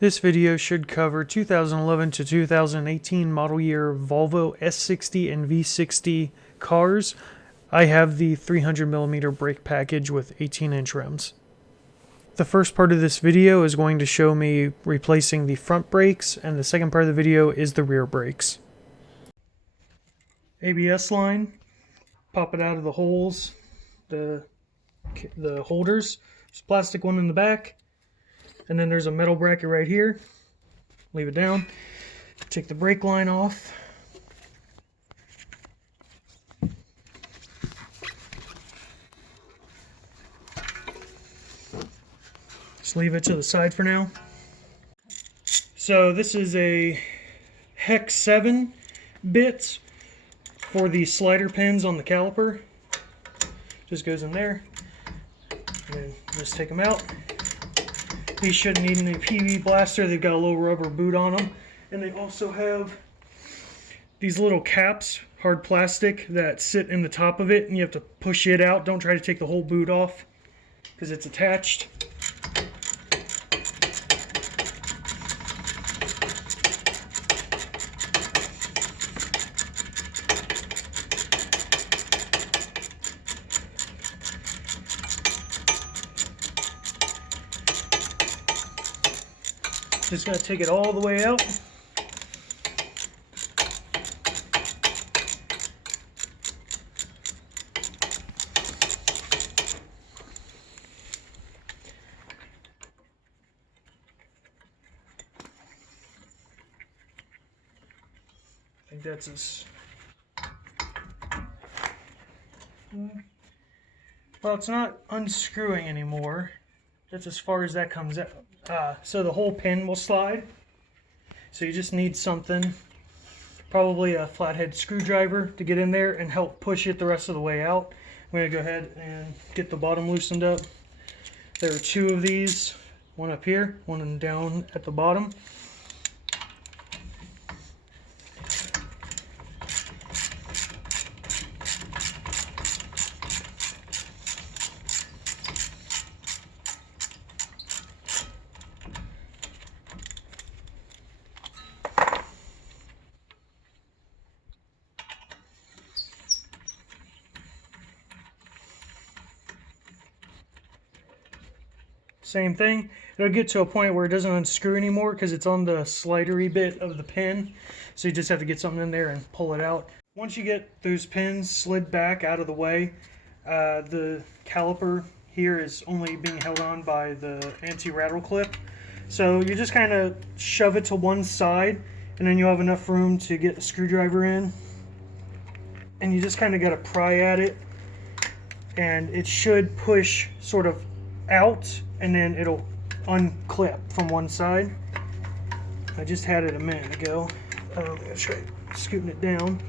This video should cover 2011 to 2018 model year Volvo S60 and V60 cars. I have the 300mm brake package with 18-inch rims. The first part of this video is going to show me replacing the front brakes, and the second part of the video is the rear brakes. ABS line, pop it out of the holes, the holders. There's a plastic one in the back. And then there's a metal bracket right here. Leave it down. Take the brake line off. Just leave it to the side for now. So this is a hex 7 bit for the slider pins on the caliper. Just goes in there. And then just take them out. These shouldn't need any PV blaster. They've got a little rubber boot on them. And they also have these little caps, hard plastic, that sit in the top of it, and you have to push it out. Don't try to take the whole boot off because it's attached. Just going to take it all the way out. I think that's as... Well, it's not unscrewing anymore. That's as far as that comes out. So the whole pin will slide. So you just need something, probably a flathead screwdriver, to get in there and help push it the rest of the way out. I'm going to go ahead and get the bottom loosened up. There are two of these, one up here, one down at the bottom. Same thing. It'll get to a point where it doesn't unscrew anymore because it's on the slidery bit of the pin. So you just have to get something in there and pull it out. Once you get those pins slid back out of the way, the caliper here is only being held on by the anti-rattle clip. So you just kind of shove it to one side, and then you'll have enough room to get the screwdriver in. And you just kind of got to pry at it, and it should push sort of out, and then it'll unclip from one side. I just had it a minute ago. I'm going to try scooting it down.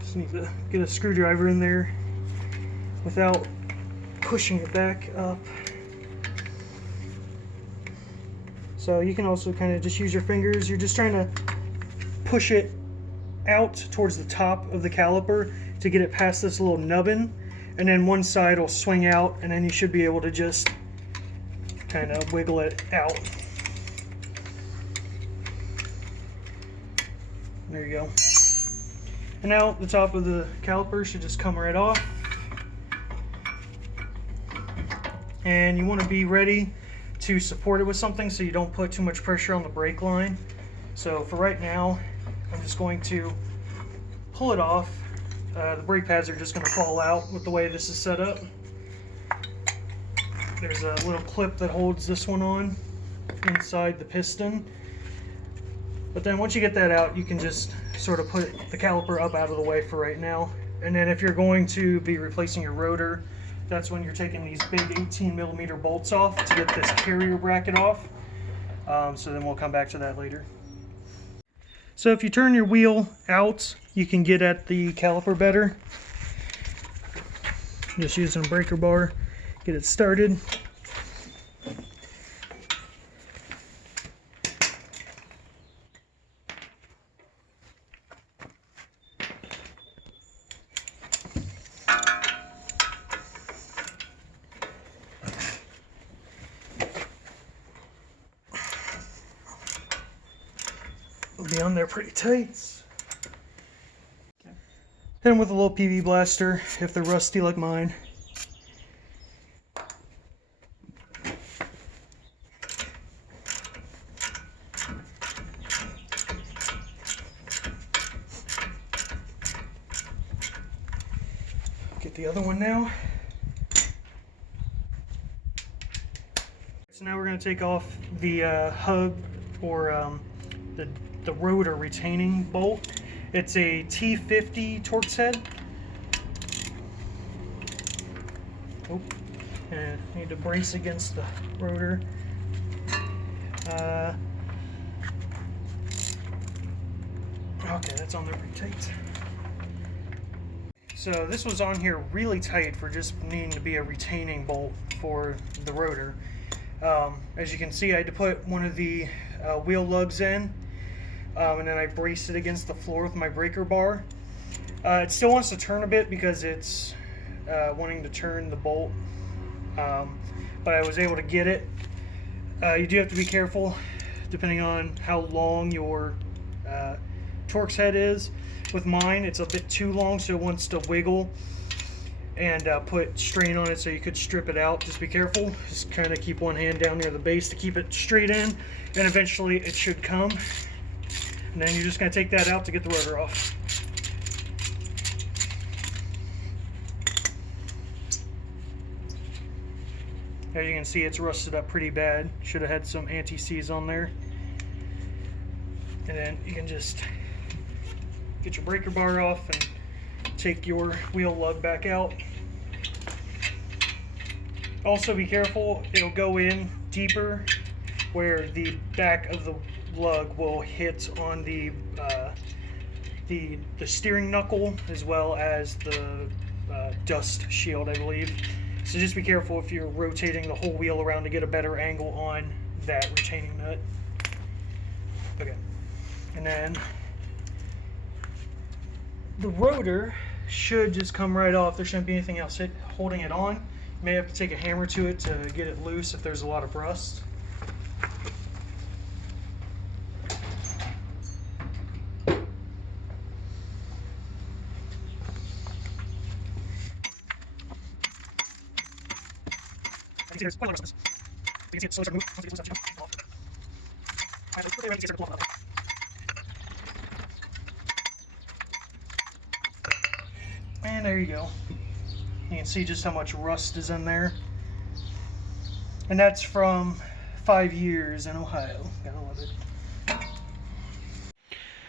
Just need to get a screwdriver in there without pushing it back up. So you can also kind of just use your fingers. You're just trying to push it out towards the top of the caliper to get it past this little nubbin. And then one side will swing out, and then you should be able to just kind of wiggle it out. There you go. And now the top of the caliper should just come right off. And you want to be ready to support it with something so you don't put too much pressure on the brake line. So for right now, I'm just going to pull it off. The brake pads are just going to fall out with the way this is set up. There's a little clip that holds this one on inside the piston. But then once you get that out, you can just sort of put the caliper up out of the way for right now. And then if you're going to be replacing your rotor, that's when you're taking these big 18mm bolts off to get this carrier bracket off. So then we'll come back to that later. So if you turn your wheel out, you can get at the caliper better. Just using a breaker bar, get it started. be on there pretty tight. Hit them with a little PV blaster if they're rusty like mine. Get the other one now. So now we're going to take off the hub or the rotor retaining bolt. It's a T50 Torx head. Oh, and I need to brace against the rotor. Okay, that's on there pretty tight. So this was on here really tight for just needing to be a retaining bolt for the rotor. As you can see, I had to put one of the wheel lugs in, and then I braced it against the floor with my breaker bar. It still wants to turn a bit because it's wanting to turn the bolt, but I was able to get it. You do have to be careful depending on how long your Torx head is. With mine, it's a bit too long, so it wants to wiggle and put strain on it, so you could strip it out. Just be careful. Just kind of keep one hand down near the base to keep it straight in, and eventually it should come. And then you're just going to take that out to get the rotor off. As you can see, it's rusted up pretty bad. Should have had some anti-seize on there. And then you can just get your breaker bar off and take your wheel lug back out. Also be careful, it'll go in deeper where the back of the lug will hit on the steering knuckle as well as the dust shield, I believe. So just be careful if you're rotating the whole wheel around to get a better angle on that retaining nut. Okay, and then the rotor should just come right off. There shouldn't be anything else holding it on. You may have to take a hammer to it to get it loose if there's a lot of rust. You can see there's quite a lot of rust on this. You can see it slowly start to move. Once it moves, it's off. Alright, let's put it around to get it to pull off. And there you go. You can see just how much rust is in there. And that's from 5 years in Ohio. Gotta love it.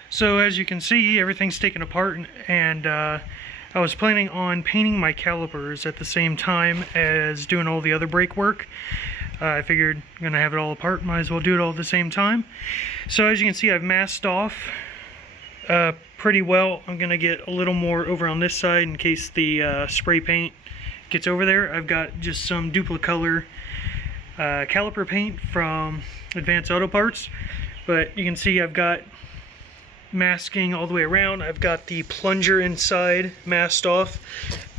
So as you can see, everything's taken apart, and I was planning on painting my calipers at the same time as doing all the other brake work. I figured I'm gonna have it all apart, might as well do it all at the same time. So as you can see, I've masked off pretty well. I'm gonna get a little more over on this side in case the spray paint gets over there. I've got just some duplicolor caliper paint from Advanced Auto Parts, but you can see I've got masking all the way around. I've got the plunger inside masked off.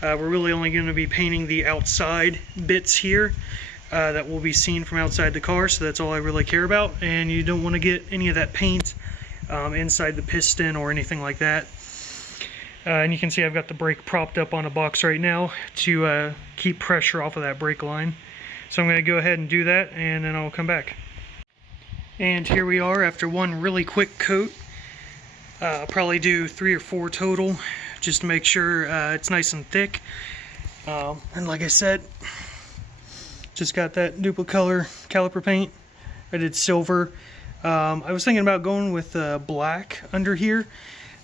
We're really only going to be painting the outside bits here that will be seen from outside the car, so that's all I really care about. And you don't want to get any of that paint inside the piston or anything like that. And you can see I've got the brake propped up on a box right now to keep pressure off of that brake line. So I'm going to go ahead and do that, and then I'll come back. And here we are after one really quick coat. I'll probably do 3 or 4 total just to make sure it's nice and thick. And like I said, just got that duplicolor caliper paint. I did silver. I was thinking about going with black under here,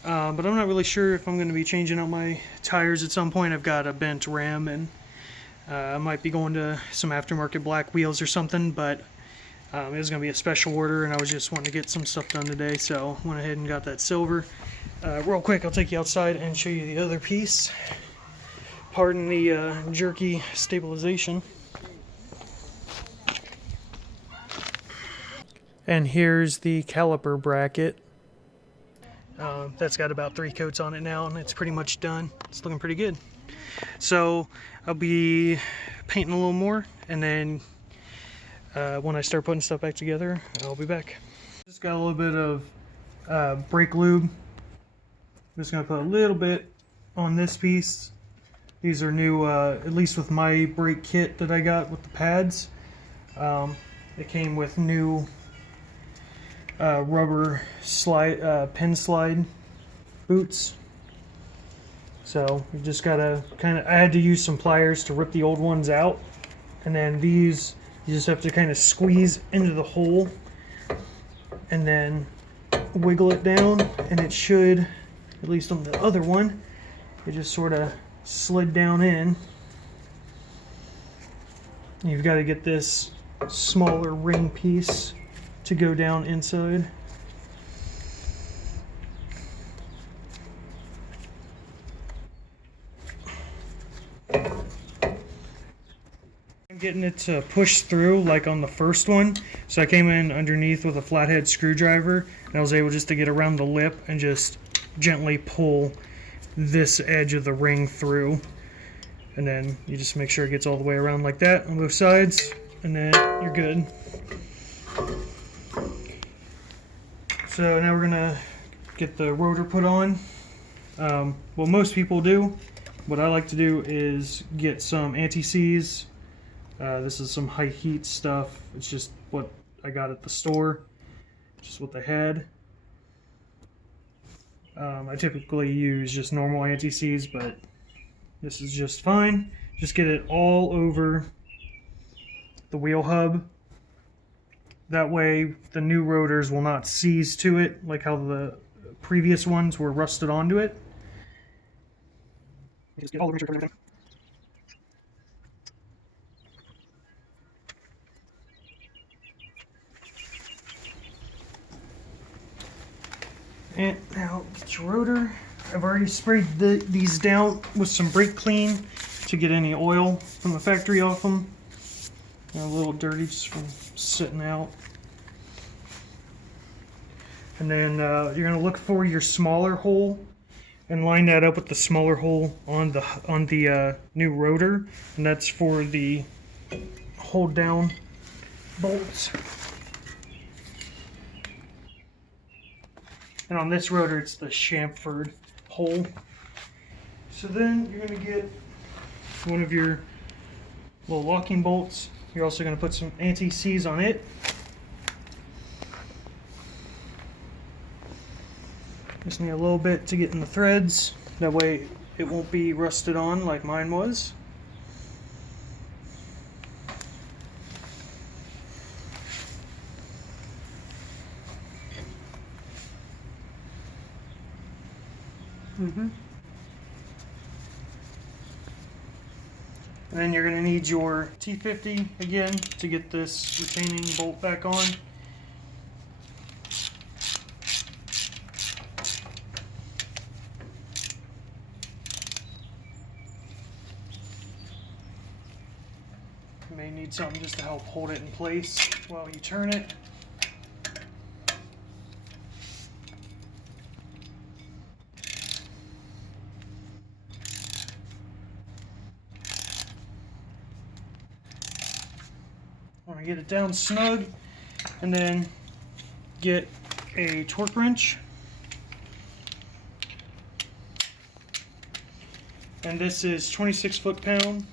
but I'm not really sure if I'm going to be changing out my tires at some point. I've got a bent rim, and I might be going to some aftermarket black wheels or something, but it was going to be a special order, and I was just wanting to get some stuff done today, so went ahead and got that silver. Real quick, I'll take you outside and show you the other piece. Pardon the jerky stabilization. And here's the caliper bracket. That's got about 3 coats on it now, and it's pretty much done. It's looking pretty good. So I'll be painting a little more, and then when I start putting stuff back together, I'll be back. Just got a little bit of brake lube. I'm just going to put a little bit on this piece. These are new, at least with my brake kit that I got with the pads. It came with new rubber slide, pin slide boots. So you just gotta I had to use some pliers to rip the old ones out, and then these you just have to kind of squeeze into the hole and then wiggle it down, and it should, at least on the other one, it just sort of slid down in. You've got to get this smaller ring piece to go down inside. I'm getting it to push through like on the first one, so I came in underneath with a flathead screwdriver, and I was able just to get around the lip and just gently pull this edge of the ring through, and then you just make sure it gets all the way around like that on both sides, and then you're good. So now we're gonna get the rotor put on. What most people do, what I like to do is get some anti-seize. This is some high heat stuff. It's just what I got at the store, just what they had. I typically use just normal anti-seize, but this is just fine. Just get it all over the wheel hub. That way the new rotors will not seize to it like how the previous ones were rusted onto it. Just get all the rotor everything. And now get your rotor. I've already sprayed these down with some brake clean to get any oil from the factory off them. They're a little dirty just from sitting out. And then you're going to look for your smaller hole and line that up with the smaller hole on the new rotor, and that's for the hold down bolts. And on this rotor, it's the chamfered hole. So then you're going to get one of your little locking bolts. You're also going to put some anti-seize on it. Just need a little bit to get in the threads. That way it won't be rusted on like mine was. And then you're going to need your T50 again to get this retaining bolt back on. You may need something just to help hold it in place while you turn it. Want to get it down snug, and then get a torque wrench. And this is 26 foot-pound.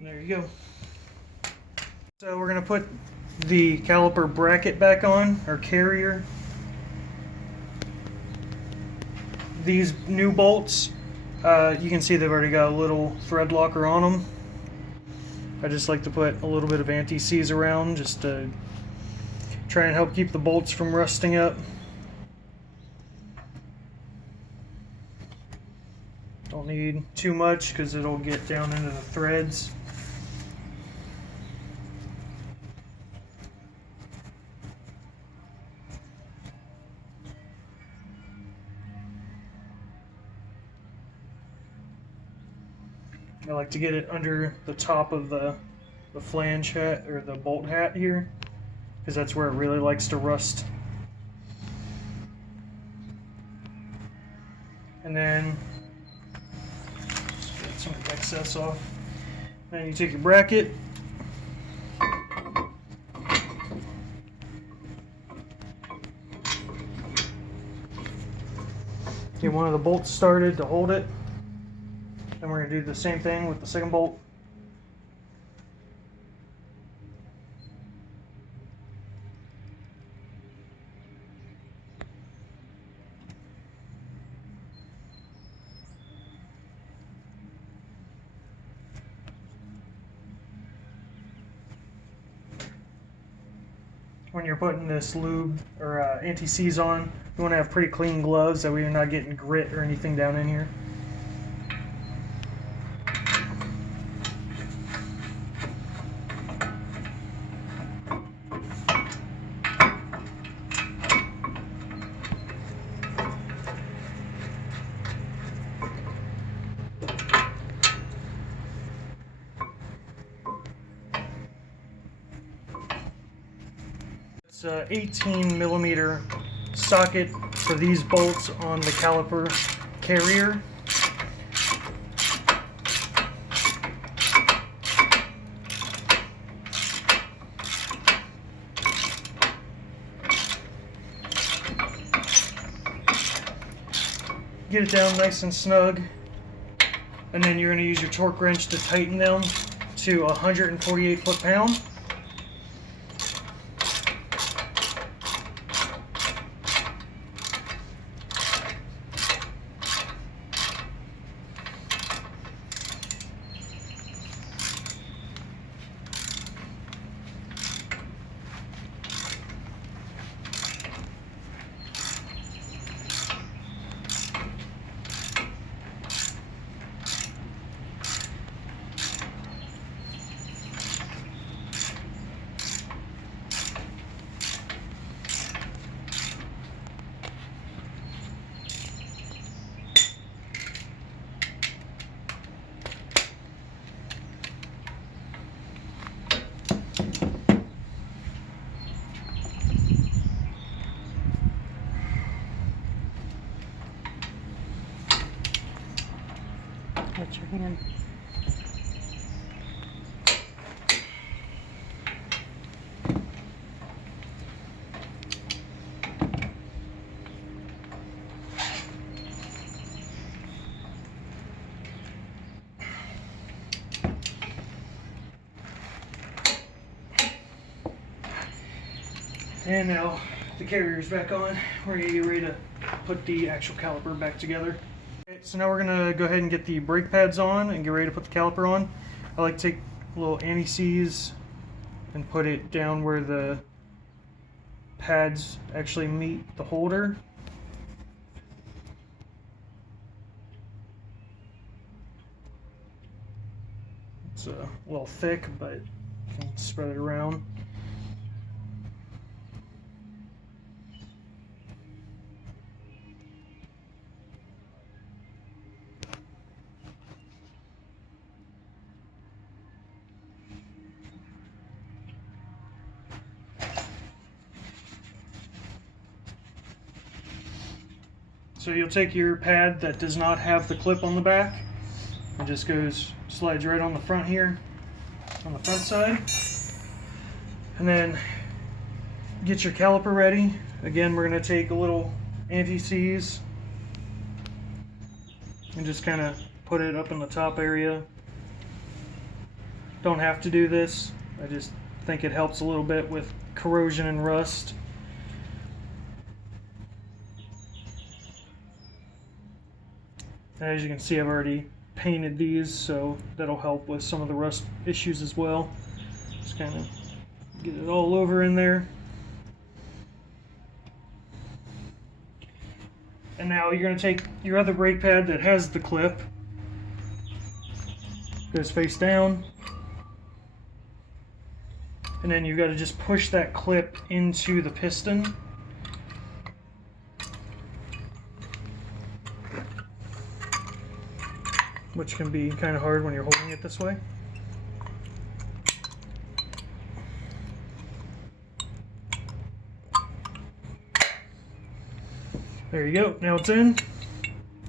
There you go. So we're going to put the caliper bracket back on, or carrier. These new bolts, you can see they've already got a little thread locker on them. I just like to put a little bit of anti-seize around just to Try and help keep the bolts from rusting up. Don't need too much because it'll get down into the threads. I like to get it under the top of the flange hat, or the bolt hat here, because that's where it really likes to rust. And then just get some excess off. Then you take your bracket, get one of the bolts started to hold it. Then we're going to do the same thing with the second bolt. When you're putting this lube or anti-seize on, you want to have pretty clean gloves that way you're not getting grit or anything down in here. It's an 18mm socket for these bolts on the caliper carrier. Get it down nice and snug, and then you're going to use your torque wrench to tighten them to 148 foot-pound. Get your hand. And now the carrier's back on. We're gonna get ready to put the actual caliper back together. Okay, so now we're gonna go ahead and get the brake pads on and get ready to put the caliper on. I like to take a little anti-seize and put it down where the pads actually meet the holder. It's a little thick, but you can spread it around. So you'll take your pad that does not have the clip on the back, and just slides right on the front here, on the front side. And then get your caliper ready. Again, we're going to take a little anti-seize and just kind of put it up in the top area. Don't have to do this. I just think it helps a little bit with corrosion and rust. As you can see, I've already painted these, so that'll help with some of the rust issues as well. Just kind of get it all over in there. And now you're going to take your other brake pad that has the clip, goes face down, and then you've got to just push that clip into the piston. Which can be kind of hard when you're holding it this way. There you go, now it's in.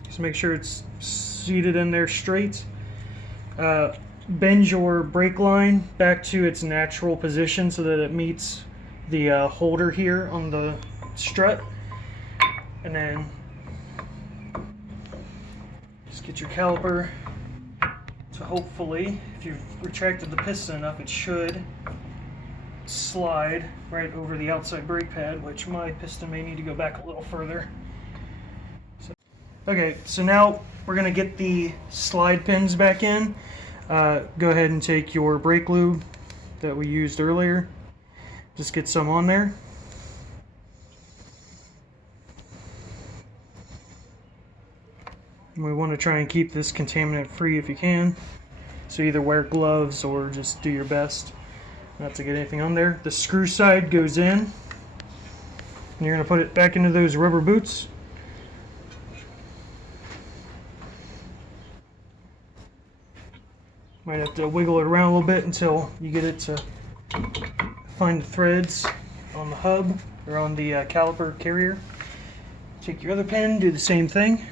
Just make sure it's seated in there straight. Bend your brake line back to its natural position so that it meets the holder here on the strut. And then just get your caliper to hopefully, if you've retracted the piston enough, it should slide right over the outside brake pad, which my piston may need to go back a little further. Okay, so now we're going to get the slide pins back in. Go ahead and take your brake lube that we used earlier. Just get some on there. And we want to try and keep this contaminant free if you can. So either wear gloves or just do your best not to get anything on there. The screw side goes in. And you're going to put it back into those rubber boots. Might have to wiggle it around a little bit until you get it to find the threads on the hub or on the caliper carrier. Take your other pin, do the same thing.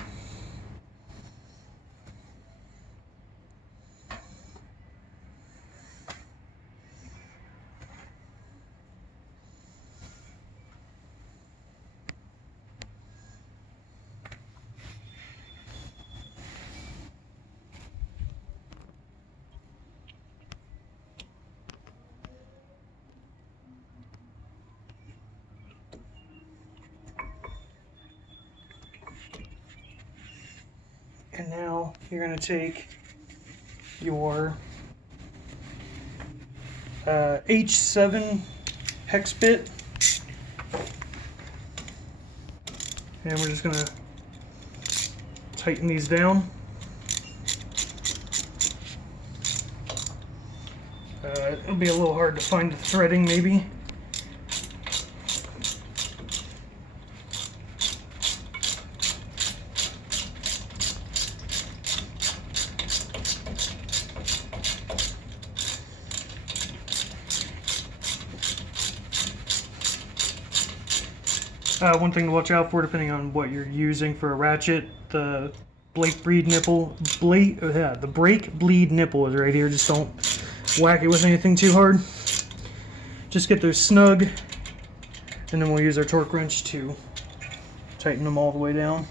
And now you're going to take your H7 hex bit, and we're just going to tighten these down. It'll be a little hard to find the threading maybe. One thing to watch out for, depending on what you're using for a ratchet, the brake bleed nipple, the brake bleed nipple is right here. Just don't whack it with anything too hard. Just get those snug, and then we'll use our torque wrench to tighten them all the way down.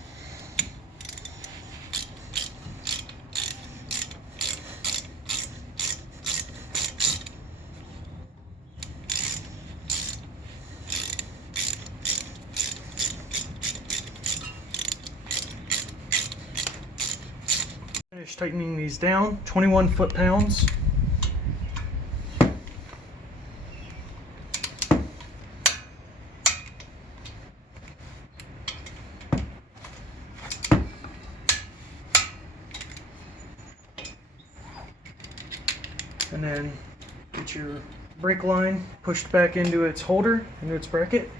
Finish tightening these down, 21 foot-pounds. And then get your brake line pushed back into its holder, into its bracket.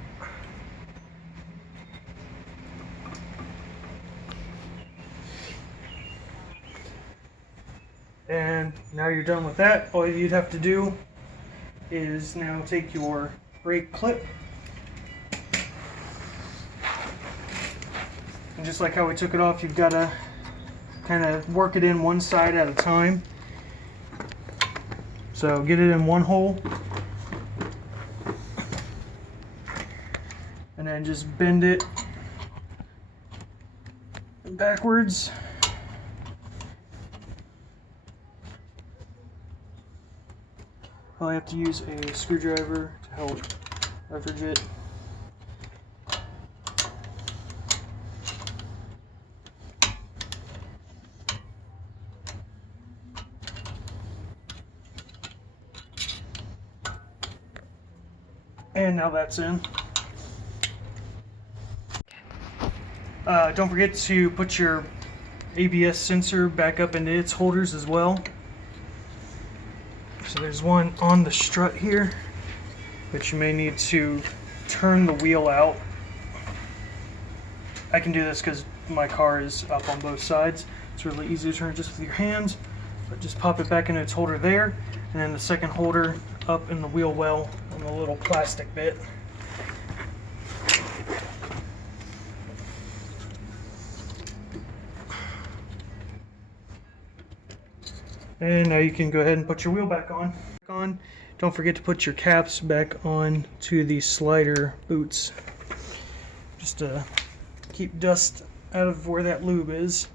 And now you're done with that. All you'd have to do is now take your brake clip, and just like how we took it off, you've got to kind of work it in one side at a time. So get it in one hole, and then just bend it backwards. Probably have to use a screwdriver to help leverage it. And now that's in. Don't forget to put your ABS sensor back up into its holders as well. So there's one on the strut here, but you may need to turn the wheel out. I can do this because my car is up on both sides. It's really easy to turn just with your hands, but just pop it back into its holder there, and then the second holder up in the wheel well on the little plastic bit. And now you can go ahead and put your wheel back on. Don't forget to put your caps back on to the slider boots, just to keep dust out of where that lube is.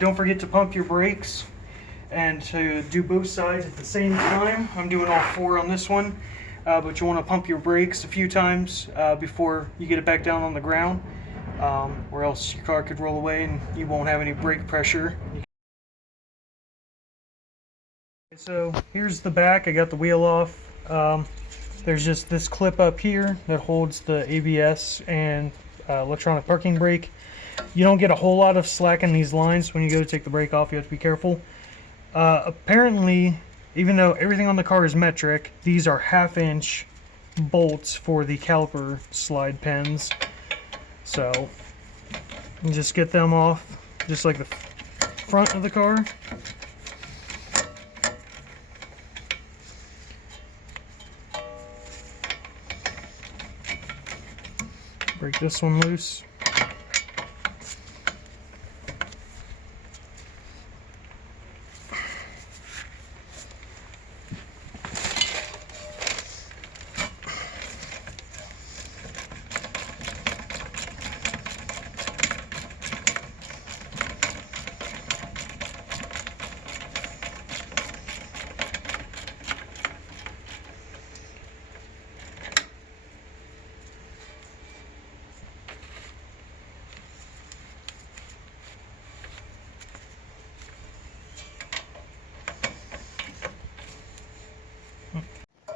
Don't forget to pump your brakes and to do both sides at the same time. I'm doing all four on this one, but you want to pump your brakes a few times before you get it back down on the ground, or else your car could roll away and you won't have any brake pressure. So here's the back. I got the wheel off. There's just this clip up here that holds the ABS and electronic parking brake. You don't get a whole lot of slack in these lines. When you go to take the brake off, you have to be careful. Apparently, even though everything on the car is metric, these are 1/2-inch bolts for the caliper slide pins. So you just get them off, just like the front of the car. Break this one loose.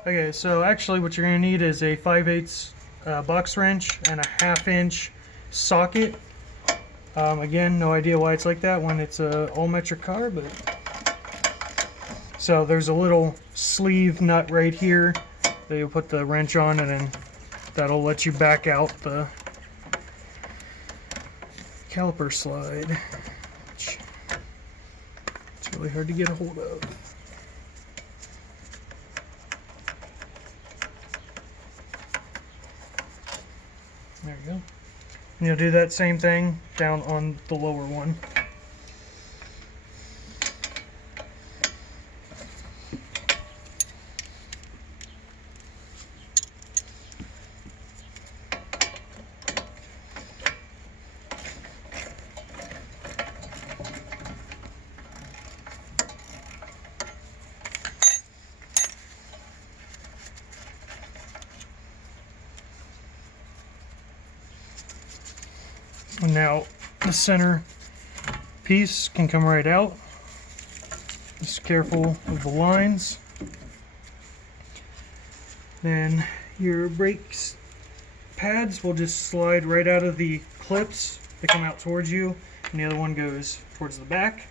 Okay, so actually what you're going to need is a 5/8 box wrench and a 1/2-inch socket. Again, no idea why it's like that when it's a all-metric car, but... So there's a little sleeve nut right here that you'll put the wrench on, and then that'll let you back out the caliper slide, which it's really hard to get a hold of. There we go. And you'll do that same thing down on the lower one. And now the center piece can come right out. Just careful of the lines. Then your brakes pads will just slide right out of the clips. They come out towards you, and the other one goes towards the back.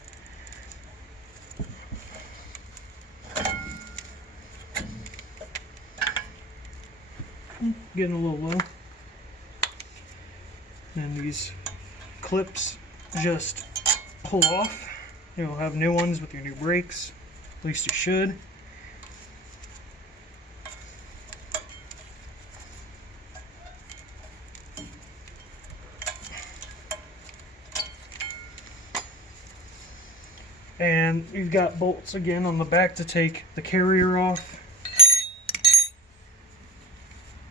Getting a little low. And these clips just pull off. You'll have new ones with your new brakes. At least you should. And you've got bolts again on the back to take the carrier off.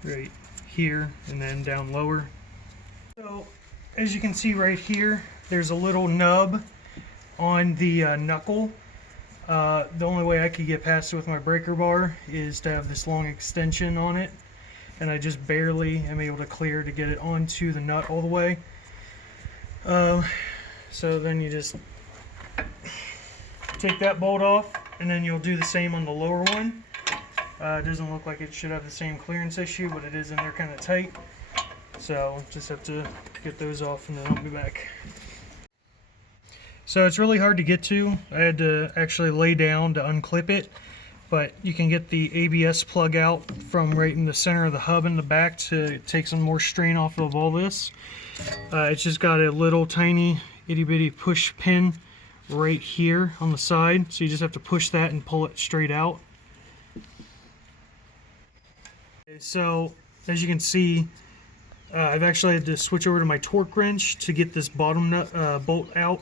Right here and then down lower. So, as you can see right here, there's a little nub on the knuckle. The only way I could get past it with my breaker bar is to have this long extension on it, and I just barely am able to clear to get it onto the nut all the way. So then you just take that bolt off, and then you'll do the same on the lower one. It doesn't look like it should have the same clearance issue, but it is in there kind of tight. So just have to get those off and then I'll be back. So it's really hard to get to. I had to actually lay down to unclip it, but you can get the ABS plug out from right in the center of the hub in the back to take some more strain off of all this. It's just got a little tiny itty bitty push pin right here on the side, so you just have to push that and pull it straight out. So as you can see, I've actually had to switch over to my torque wrench to get this bottom nut, bolt out.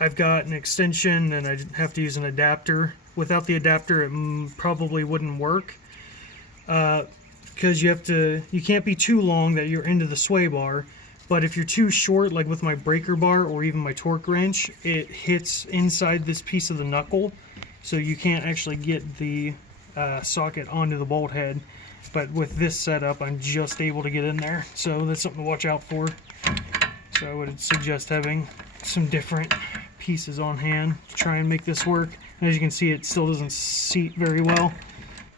I've got an extension and I have to use an adapter. Without the adapter, it probably wouldn't work, because you can't be too long that you're into the sway bar, but if you're too short, like with my breaker bar or even my torque wrench, it hits inside this piece of the knuckle, so you can't actually get the socket onto the bolt head. But with this setup, I'm just able to get in there, so that's something to watch out for. So I would suggest having some different pieces on hand to try and make this work. And as you can see, it still doesn't seat very well.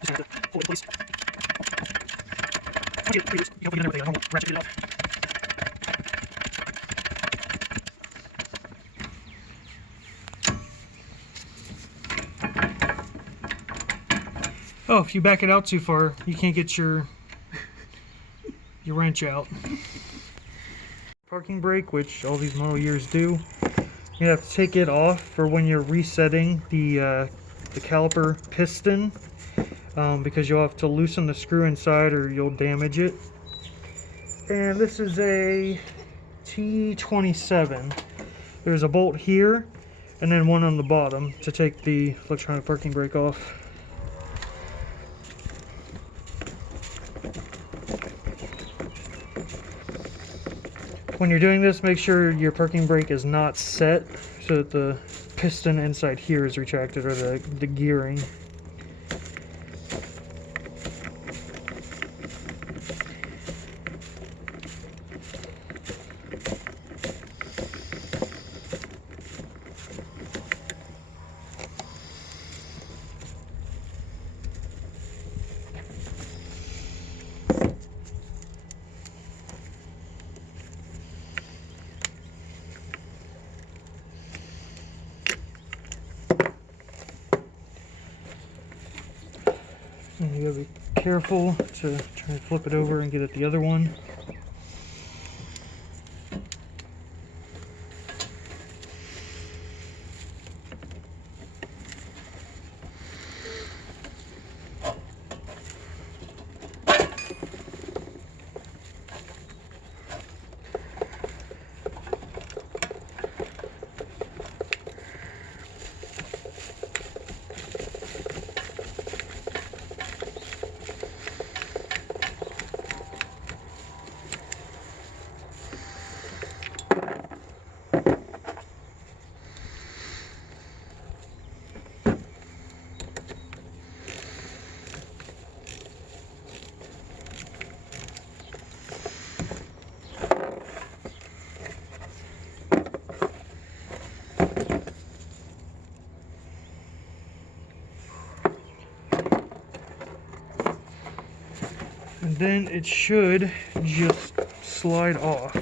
Just have to pull it in place. Once you get it, you can put it in there with a normal ratchet, get it off. Oh, if you back it out too far, you can't get your wrench out. Parking brake, which all these model years do, you have to take it off for when you're resetting the caliper piston, because you'll have to loosen the screw inside or you'll damage it. And this is a T27. There's a bolt here and then one on the bottom to take the electronic parking brake off. When you're doing this, make sure your parking brake is not set so that the piston inside here is retracted, or the gearing. And you gotta be careful to try and flip it over and get at the other one. And then it should just slide off.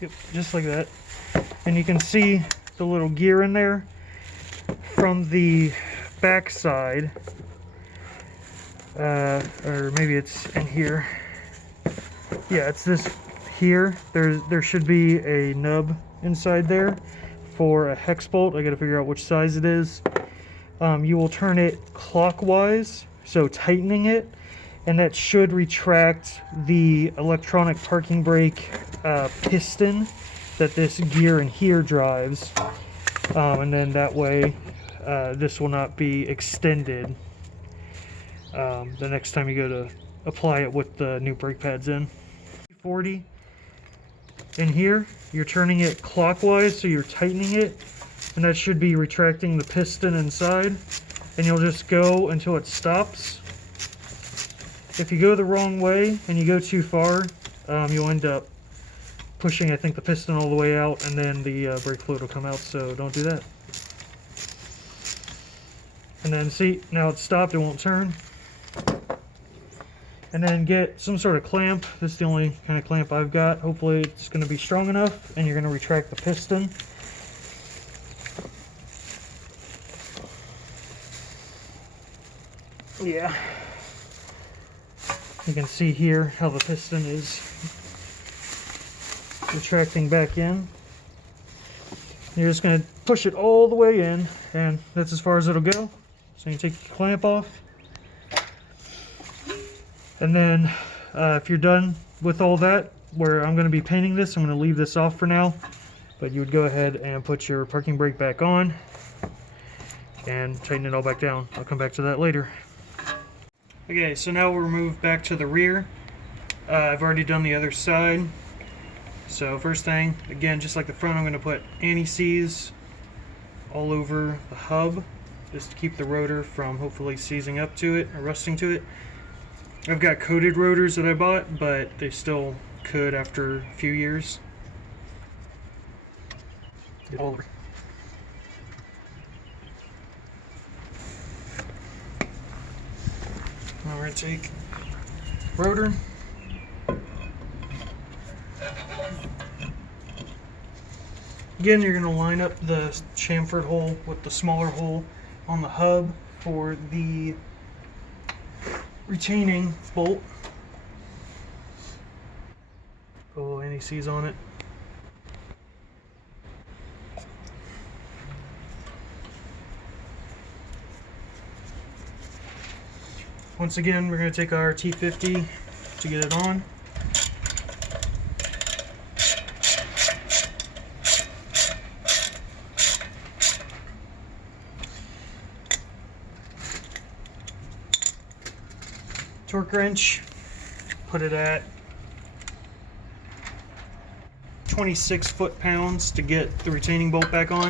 Yep, just like that. And you can see the little gear in there from the back side. Or maybe it's in here. Yeah, it's this here. There should be a nub inside there for a hex bolt. I gotta figure out which size it is. You will turn it clockwise, so tightening it, and that should retract the electronic parking brake piston that this gear in here drives, and then that way this will not be extended the next time you go to apply it with the new brake pads in. 40 in here, you're turning it clockwise, so you're tightening it, and that should be retracting the piston inside, and you'll just go until it stops. If you go the wrong way and you go too far, you'll end up pushing, I think, the piston all the way out, and then the brake fluid will come out, so don't do that. And then see, now it's stopped, it won't turn. And then get some sort of clamp. This is the only kind of clamp I've got. Hopefully it's going to be strong enough, and you're going to retract the piston. Yeah. You can see here how the piston is retracting back in. You're just going to push it all the way in, and that's as far as it'll go. So you take the clamp off. And then if you're done with all that, where I'm going to be painting this, I'm going to leave this off for now. But you would go ahead and put your parking brake back on and tighten it all back down. I'll come back to that later. Okay, so now we'll move back to the rear. I've already done the other side. So first thing, again, just like the front, I'm going to put anti-seize all over the hub, just to keep the rotor from hopefully seizing up to it or rusting to it. I've got coated rotors that I bought, but they still could after a few years. All over. Now we're going to take rotor. Again, you're going to line up the chamfered hole with the smaller hole on the hub for the retaining bolt. Put a little anti-seize on it. Once again, we're going to take our T50 to get it on. Torque wrench, put it at 26 foot-pounds to get the retaining bolt back on.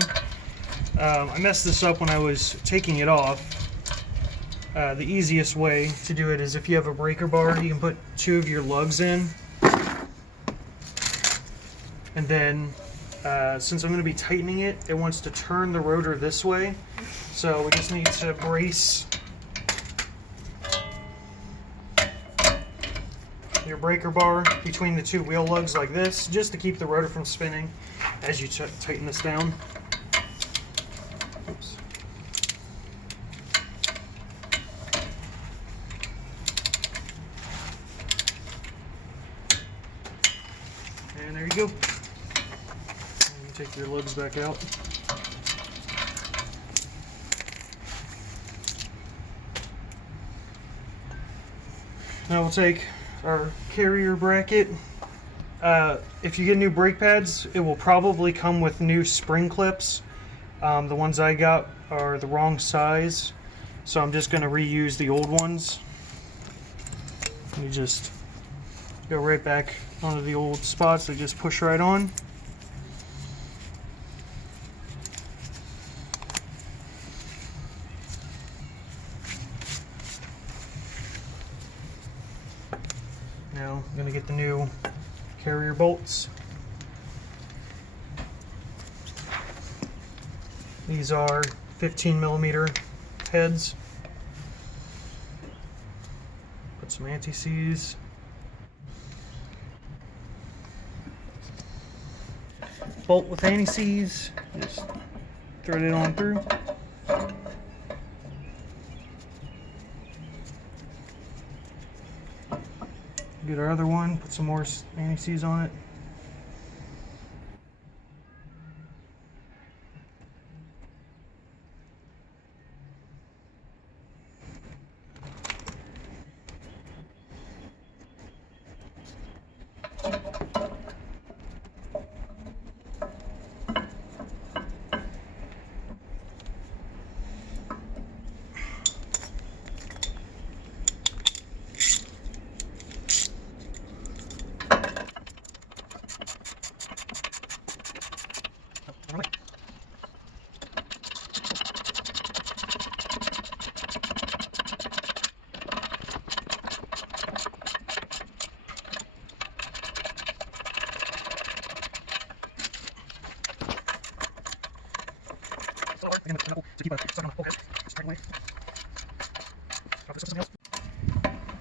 I messed this up when I was taking it off. The easiest way to do it is if you have a breaker bar, you can put 2 of your lugs in. And then, since I'm going to be tightening it, it wants to turn the rotor this way. So we just need to brace your breaker bar between the 2 wheel lugs like this, just to keep the rotor from spinning as you tighten this down. Oops. And there you go. And you take your lugs back out. Now we'll take our carrier bracket. If you get new brake pads, it will probably come with new spring clips. The ones I got are the wrong size, so I'm just going to reuse the old ones. You just go right back onto the old spots. They just push right on. Now I'm going to get the new carrier bolts. These are 15mm heads. Put some anti-seize. Bolt with anti-seize. Just thread it on through. Get our other one, put some more anti-seize on it.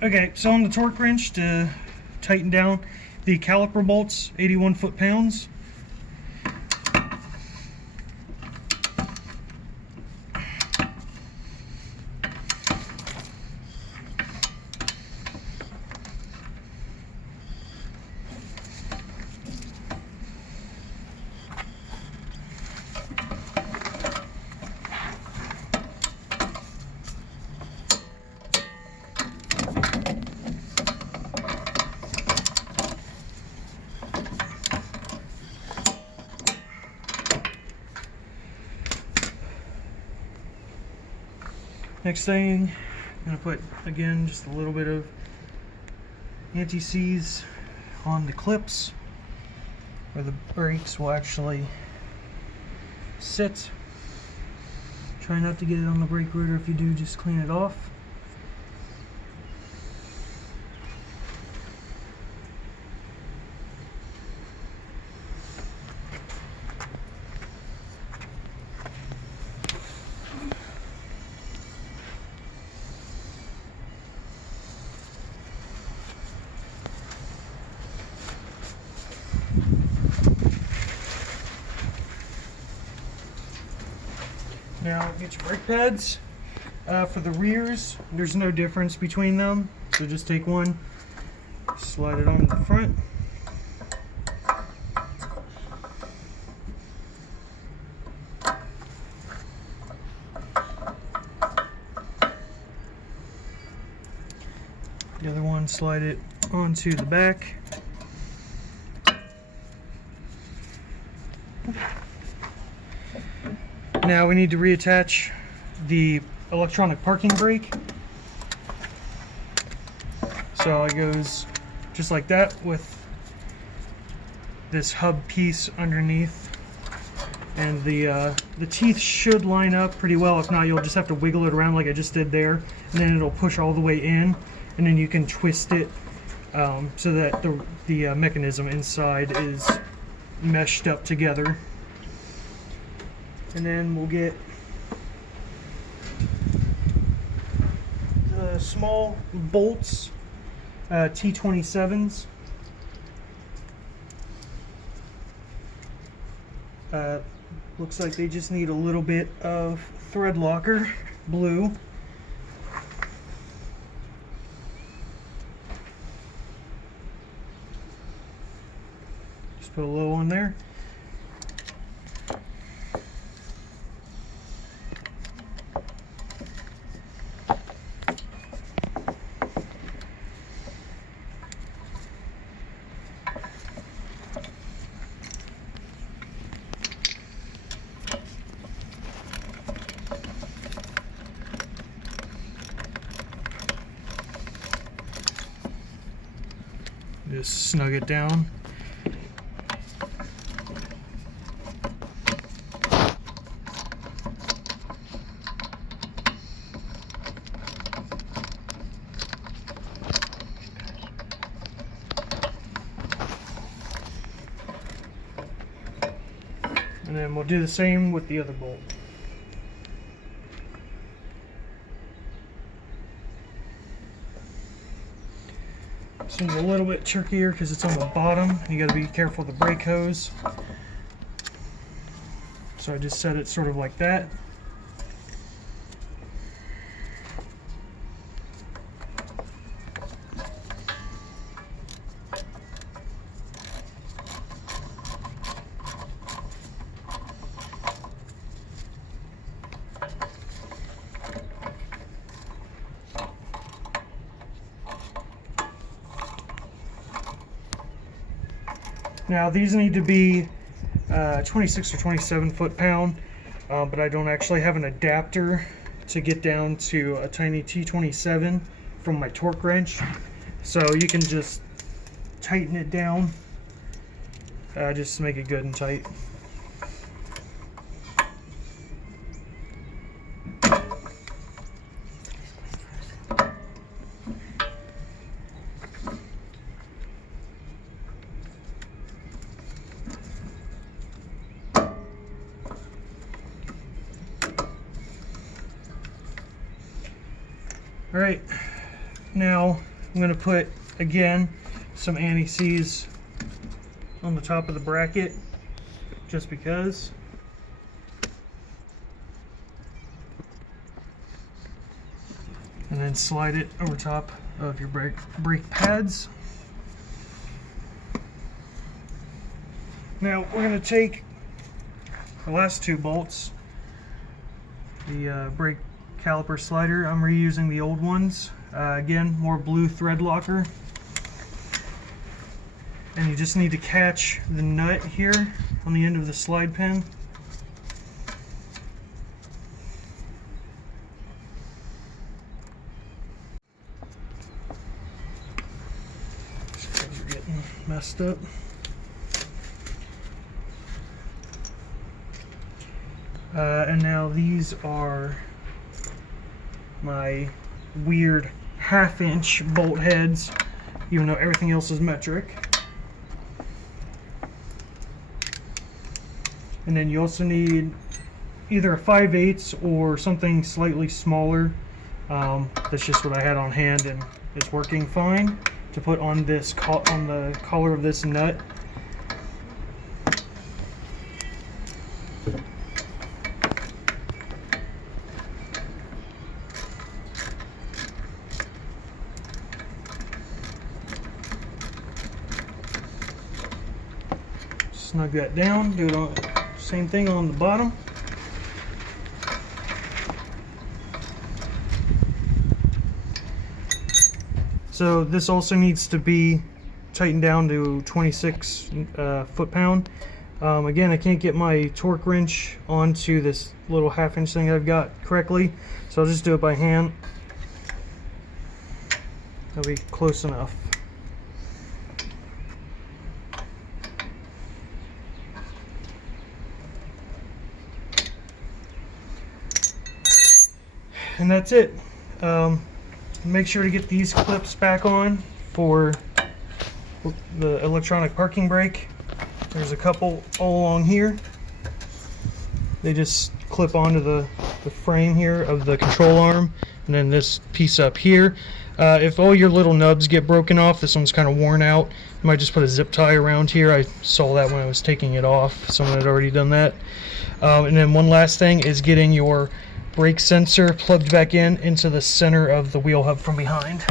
Okay, so on the torque wrench to tighten down the caliper bolts, 81 foot-pounds. Next thing, I'm going to put, again, just a little bit of anti-seize on the clips where the brakes will actually sit. Try not to get it on the brake rotor. If you do, just clean it off. Now get your brake pads. For the rears, there's no difference between them, so just take one, slide it on the front. The other one, slide it onto the back. Now we need to reattach the electronic parking brake. So it goes just like that with this hub piece underneath. And the teeth should line up pretty well. If not, you'll just have to wiggle it around like I just did there. And then it'll push all the way in. And then you can twist it so that the mechanism inside is meshed up together. And then we'll get the small bolts, T27s. Looks like they just need a little bit of thread locker, blue. Just put a little on there. Just snug it down. And then we'll do the same with the other bolt. This one's a little bit trickier because it's on the bottom. You got to be careful with the brake hose. So I just set it sort of like that. Now these need to be 26 or 27 foot-pound, but I don't actually have an adapter to get down to a tiny T27 from my torque wrench. So you can just tighten it down, just to make it good and tight. Alright, now I'm going to put, again, some anti-seize on the top of the bracket, just because. And then slide it over top of your brake pads. Now we're going to take the last two bolts, the brake caliper slider. I'm reusing the old ones. Again, more blue thread locker. And you just need to catch the nut here on the end of the slide pin. You're getting messed up. And now these are my weird half-inch bolt heads, even though everything else is metric. And then you also need either a 5/8 or something slightly smaller. That's just what I had on hand, and it's working fine, to put on this on the collar of this nut. Snug that down, do it on same thing on the bottom. So this also needs to be tightened down to 26 foot-pound. Again, I can't get my torque wrench onto this little half-inch thing I've got correctly, so I'll just do it by hand. That'll be close enough. And that's it. Make sure to get these clips back on for the electronic parking brake. There's a couple all along here. They just clip onto the frame here of the control arm, and then this piece up here. If all your little nubs get broken off, this one's kind of worn out, you might just put a zip tie around here. I saw that when I was taking it off. Someone had already done that. And then one last thing is getting your brake sensor plugged back into the center of the wheel hub from behind.